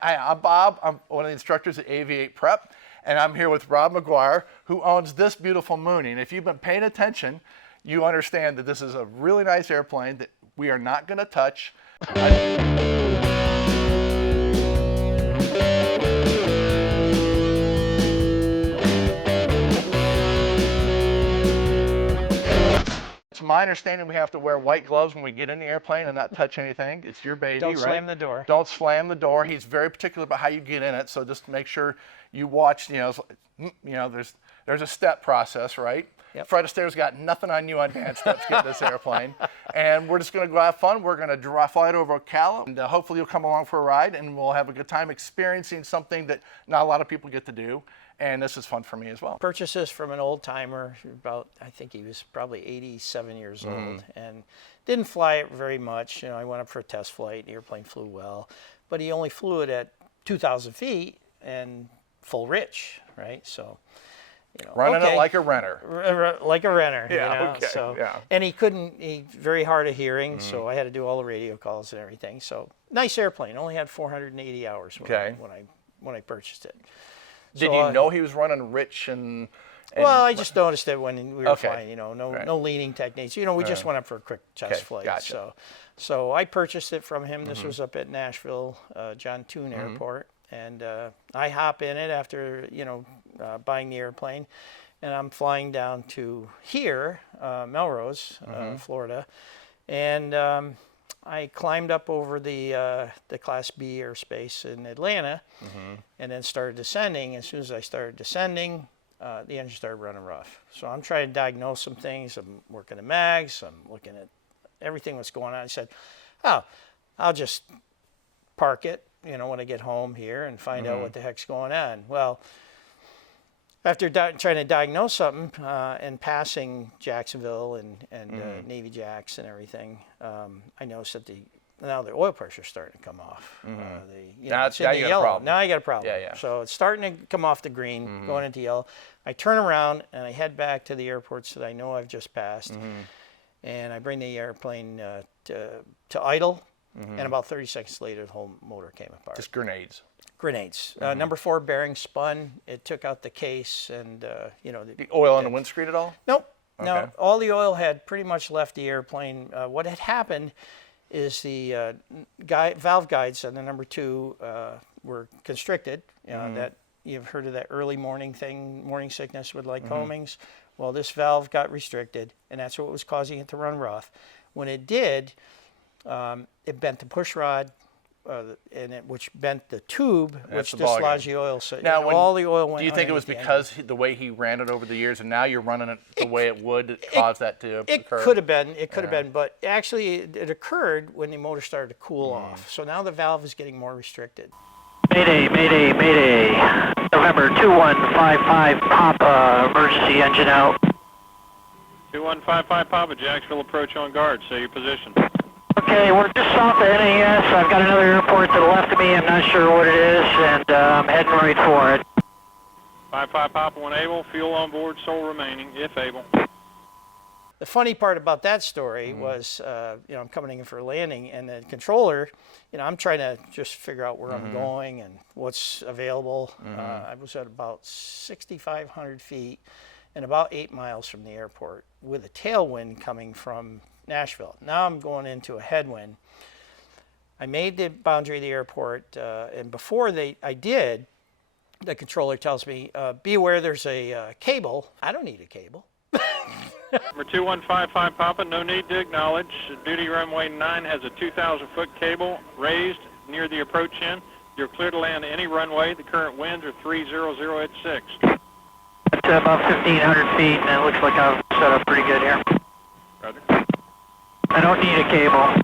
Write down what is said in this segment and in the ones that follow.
Hi, I'm Bob. I'm one of the instructors at Aviator Prep, and I'm here with Rob McGuire, who owns this beautiful Mooney. And if you've been paying attention, you understand that this is a really nice airplane that we are not going to touch. It's my understanding we have to wear white gloves when we get in the airplane and not touch anything. It's your baby, right? Don't slam the door. Don't slam the door. He's very particular about how you get in it, so just make sure you watch. There's a step process, right? Yep. Fred Astaire's got nothing on you on advanced steps getting this airplane, and we're just going to go have fun. We're going to fly it over Ocala, and hopefully you'll come along for a ride, and we'll have a good time experiencing something that not a lot of people get to do. And this is fun for me as well. Purchased this from an old timer, I think he was probably 87 years old, and didn't fly it very much. I went up for a test flight, the airplane flew well, but he only flew it at 2,000 feet and full rich, right? So, running it like a renter. Like a renter, yeah, okay. So, yeah. And he very hard of hearing, so I had to do all the radio calls and everything. So, nice airplane, only had 480 hours when I purchased it. Did you know he was running rich and well, I just noticed it when we were flying, right. no leaning techniques. We just went up for a quick test flight. Gotcha. So I purchased it from him. This was up at Nashville, John Toon Airport. And I hop in it after, buying the airplane. And I'm flying down to here, Melrose, Florida. And I climbed up over the Class B airspace in Atlanta and then started descending. As soon as I started descending, the engine started running rough. So I'm trying to diagnose some things. I'm working the mags. I'm looking at everything that's going on. I said, I'll just park it, when I get home here and find out what the heck's going on. Well, after trying to diagnose something and passing Jacksonville and Navy JAX and everything, I noticed that now the oil pressure is starting to come off. Now you got a problem. Now I got a problem. Yeah. So it's starting to come off the green, going into yellow. I turn around and I head back to the airports that I know I've just passed, and I bring the airplane to idle, and about 30 seconds later, the whole motor came apart. Just grenades. Number 4 bearing spun. It took out the case and, the oil on the windscreen at all? Nope. Okay. No, all the oil had pretty much left the airplane. What had happened is the valve guides on the number 2 were constricted. That you've heard of that early morning thing, morning sickness with Lycomings. Well, this valve got restricted, and that's what was causing it to run rough. When it did, it bent the push rod, which bent the tube, which dislodged the oil. So now, all the oil went. Do you think it was because the way he ran it over the years, and now you're running it the way it would cause that to occur? It could have been. It could have been, but actually, it occurred when the motor started to cool off. So now the valve is getting more restricted. Mayday, mayday, mayday. November 2155 Papa, emergency engine out. 2155 Papa, Jacksonville approach on guard. Say your position. Okay, we're just south of NAS. I've got another airport to the left of me. I'm not sure what it is, and I'm heading right for it. 55 Papa, when able, fuel on board, sole remaining, if able. The funny part about that story was, I'm coming in for a landing, and the controller, I'm trying to just figure out where I'm going and what's available. I was at about 6,500 feet and about 8 miles from the airport with a tailwind coming from Nashville. Now I'm going into a headwind. I made the boundary of the airport, and before I did, the controller tells me, be aware there's a cable. I don't need a cable. Number 2155 Papa, no need to acknowledge. Duty runway 9 has a 2,000-foot cable raised near the approach end. You're clear to land any runway. The current winds are 300 at 6. It's about 1,500 feet, and it looks like I've set up pretty good here. Roger. I don't need a cable.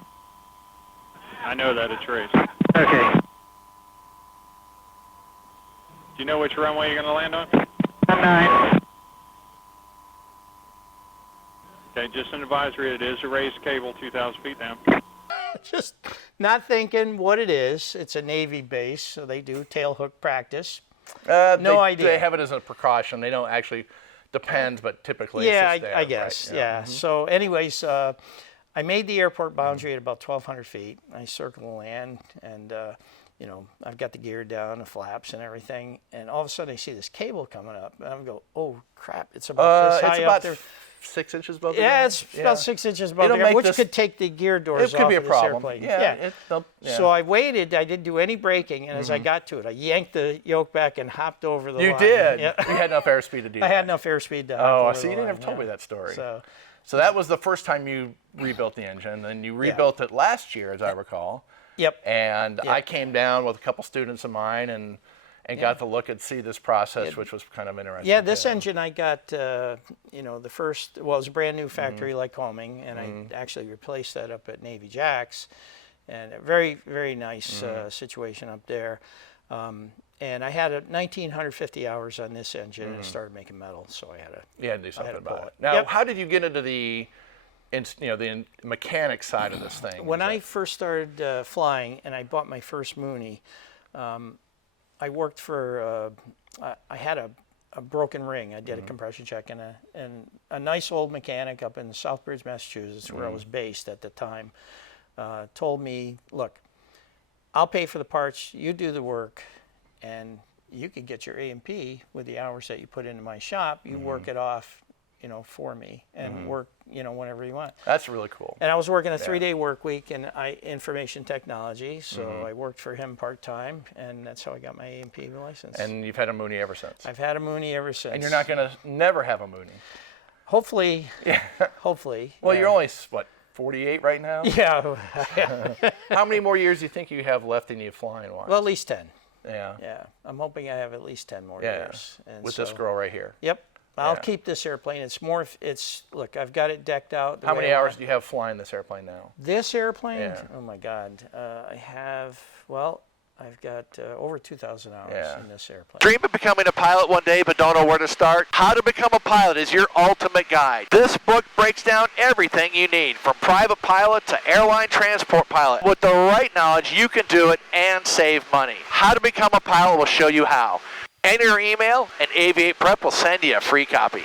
I know that, it's raised. Okay. Do you know which runway you're going to land on? 9. Okay, just an advisory, it is a raised cable 2,000 feet down. Just not thinking what it is. It's a Navy base, so they do tail hook practice. No idea. They have it as a precaution. They don't actually, depends, but typically it's just there, I guess, right? yeah. So anyways, I made the airport boundary at about 1,200 feet. I circled the land, and you know, I've got the gear down, the flaps and everything, and all of a sudden I see this cable coming up, and I go, oh crap, it's about this high it's up about there. 6 inches above the Yeah, ground? it's about 6 inches above It'll the ground, make which could take the gear doors It could off be a of this problem. airplane. Yeah. So I waited. I didn't do any braking, and as I got to it, I yanked the yoke back and hopped over the line. You did. Yeah. You had enough airspeed to do that. I had enough airspeed to hop Oh, over see, the you line, never told yeah. me that story. So that was the first time you rebuilt the engine, and you rebuilt it last year, as I recall. yep. And I came down with a couple students of mine and got to look and see this process, which was kind of interesting. Yeah, this too. engine I got, you know, the first, well, it was a brand new factory Lycoming, and I actually replaced that up at Navy JAX, and a very, very nice situation up there. And I had 1,950 hours on this engine, and it started making metal, so I had to. You had to do something to about pull it. it. Now, Yep. how did you get into the mechanic side of this thing? When I first started flying, and I bought my first Mooney, I worked for, I had a broken ring. I did a compression check, and a nice old mechanic up in Southbridge, Massachusetts, where I was based at the time, told me, look, I'll pay for the parts, you do the work, and you could get your A&P with the hours that you put into my shop. You work it off, you know, for me, and work, you know, whenever you want. That's really cool. And I was working a 3-day work week in information technology, so I worked for him part-time, and that's how I got my A&P license. And you've had a Mooney ever since. I've had a Mooney ever since. And you're not going to never have a Mooney. Hopefully, hopefully. Well, you're only, what, 48 right now? Yeah, How many more years do you think you have left in you flying-wise? well, at least 10. yeah. Yeah, I'm hoping I have at least 10 more Yeah. years. And With so, this girl right here. Yep. I'll Yeah. keep this airplane. It's more, look, I've got it decked out. the How way many I hours want. do you have flying this airplane now? This airplane? Yeah. Oh my God. I have, well, I've got over 2,000 hours Yeah. in this airplane. Dream of becoming a pilot one day but don't know where to start? How to Become a Pilot is your ultimate guide. This book breaks down everything you need, from private pilot to airline transport pilot. With the right knowledge, you can do it and save money. How to Become a Pilot will show you how. Enter your email, and Aviate Prep will send you a free copy.